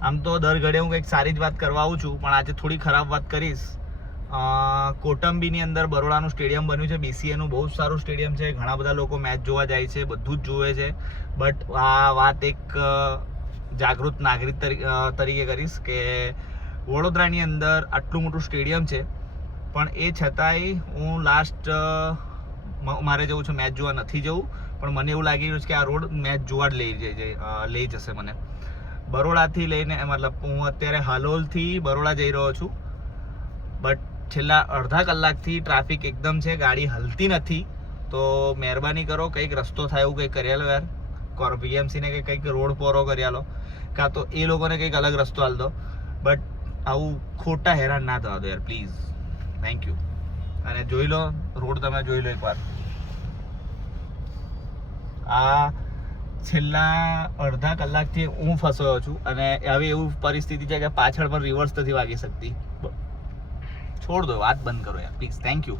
આમ તો દર ઘડે હું કંઈક સારી જ વાત કરવા આવું છું, પણ આજે થોડી ખરાબ વાત કરીશ. કોટંબીની અંદર બરોડાનું સ્ટેડિયમ બન્યું છે, BCAનું બહુ જ સારું સ્ટેડિયમ છે, ઘણા બધા લોકો મેચ જોવા જાય છે, બધું જ જોવે છે. બટ આ વાત એક જાગૃત નાગરિક તરીકે કરીશ કે વડોદરાની અંદર આટલું મોટું સ્ટેડિયમ છે, પણ એ છતાંય હું લાસ્ટ મારે જવું છે મેચ જોવા નથી જવું, પણ મને એવું લાગી રહ્યું છે કે આ રોડ મેચ જોવા જ લઈ જશે મને. બરોડાથી લઈને મતલબ હું અત્યારે હાલોલથી બરોડા જઈ રહ્યો છું, બટ છેલ્લા અડધા કલાકથી ટ્રાફિક એકદમ છે, ગાડી હલતી નથી. તો મહેરબાની કરો, કંઈક રસ્તો થાય એવું કંઈક કરી આલો યાર. VMCને કંઈક રોડ પોરો કરી આલો, કાં તો એ લોકોને કંઈક અલગ રસ્તો આલ દો. બટ આવું ખોટા હેરાન ના થવા દો યાર, પ્લીઝ. Thank you. અને જોઈ લો રોડ, તમે જોઈ લો એકવાર. આ છેલ્લા અડધા કલાકથી હું ફસાયો છું, અને હવે એવું પરિસ્થિતિ છે કે પાછળ પણ રિવર્સ નથી વાગી શકતી. છોડ દો, વાત બંધ કરો યાર પ્લીઝ. Thank you.